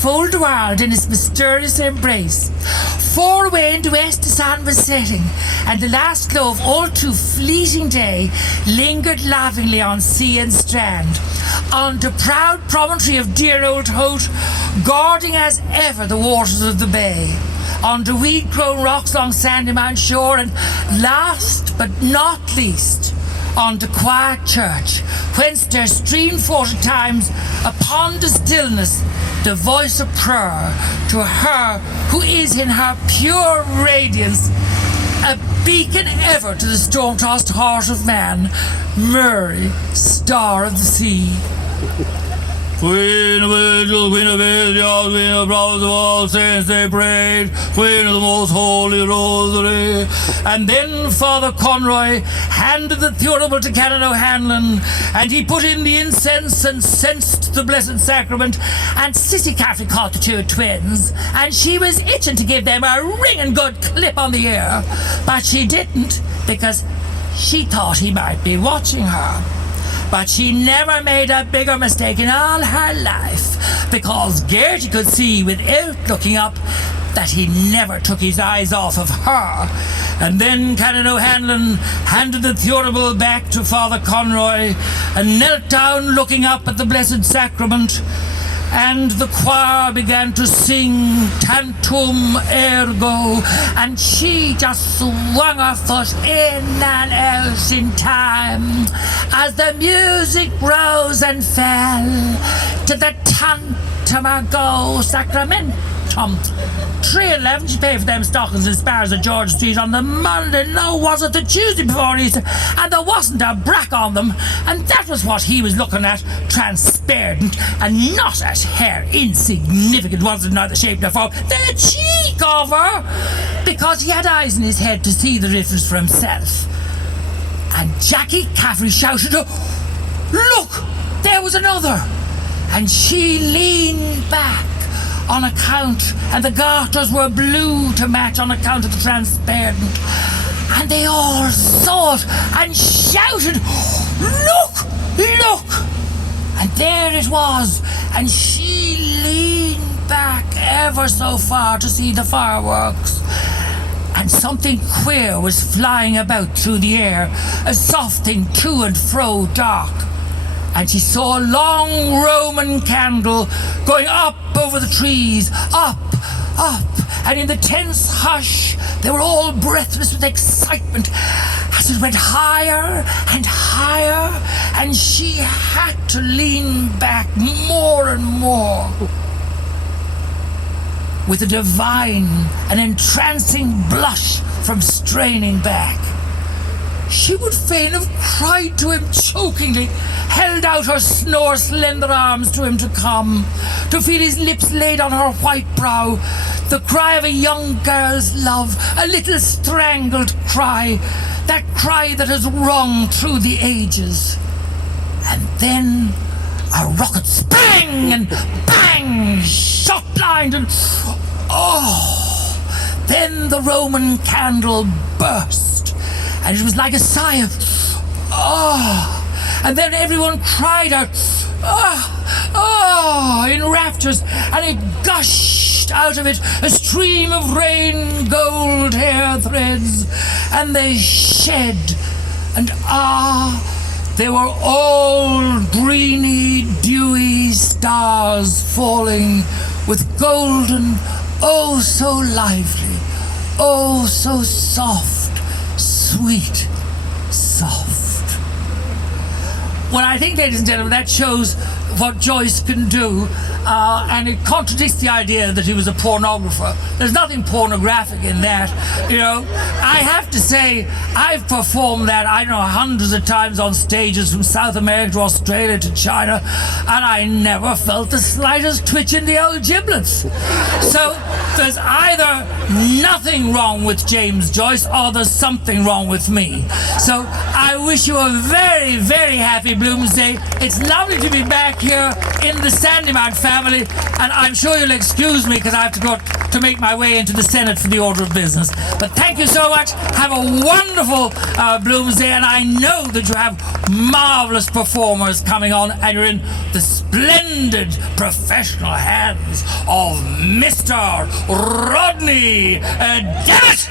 enfold the world in its mysterious embrace. Far away in the west the sun was setting, and the last glow of all too fleeting day lingered lovingly on sea and strand. On the proud promontory of dear old Holt, guarding as ever the waters of the bay. On the weed-grown rocks along Sandymount shore, and last but not least, on the quiet church, whence there streamed forth at times upon the stillness the voice of prayer to her who is in her pure radiance a beacon ever to the storm-tossed heart of man, Mary, star of the sea. Queen of angels, Queen of angels, Queen of prophets of all saints they prayed, Queen of the most holy rosary. And then Father Conroy handed the thurible to Canon O'Hanlon, and he put in the incense and censed the blessed sacrament, and Sissy Caffrey caught the two twins, and she was itching to give them a ringing good clip on the ear, but she didn't, because she thought he might be watching her. But she never made a bigger mistake in all her life, because Gertie could see without looking up that he never took his eyes off of her. And then Canon O'Hanlon handed the thurible back to Father Conroy and knelt down looking up at the Blessed Sacrament, and the choir began to sing Tantum Ergo, and she just swung her foot in and out in time as the music rose and fell to the Tantum Ergo Sacramentum. $3.11 she paid for them stockings and spars at George Street on the Monday, no, was it the Tuesday before Easter, and there wasn't a brack on them, and that was what he was looking at, transparent, and not at her, insignificant, wasn't neither shape nor form, the cheek of her, because he had eyes in his head to see the difference for himself. And Jackie Caffrey shouted, "Look, there was another!" And she leaned back on account, and the garters were blue to match on account of the transparent, and they all saw it and shouted, "Look, look!" And there it was, and she leaned back ever so far to see the fireworks, and something queer was flying about through the air, a soft thing to and fro dark. And she saw a long Roman candle going up over the trees, up, and in the tense hush, they were all breathless with excitement as it went higher and higher, and she had to lean back more and more. With a divine and entrancing blush from straining back, she would fain have cried to him chokingly, held out her slender arms to him to come, to feel his lips laid on her white brow, the cry of a young girl's love, a little strangled cry, that cry that has rung through the ages. And then a rocket sprang and bang, shot blind, and then the Roman candle burst, and it was like a sigh of and then everyone cried out in raptures, and it gushed out of it a stream of rain gold hair threads, and they shed, and they were all greeny dewy stars falling with golden, oh so lively, oh so soft, sweet, soft. Well, I think, ladies and gentlemen, that shows what Joyce can do, and it contradicts the idea that he was a pornographer. There's nothing pornographic in that, you know. I have to say, I've performed that, I don't know, hundreds of times on stages from South America to Australia to China, and I never felt the slightest twitch in the old giblets. So there's either nothing wrong with James Joyce or there's something wrong with me. So I wish you a very, very happy Bloomsday. It's lovely to be back here. in the Sandymount family, and I'm sure you'll excuse me because I have to go to make my way into the Senate for the order of business. But thank you so much. Have a wonderful Bloomsday, and I know that you have marvelous performers coming on, and you're in the splendid professional hands of Mr. Rodney Dammit!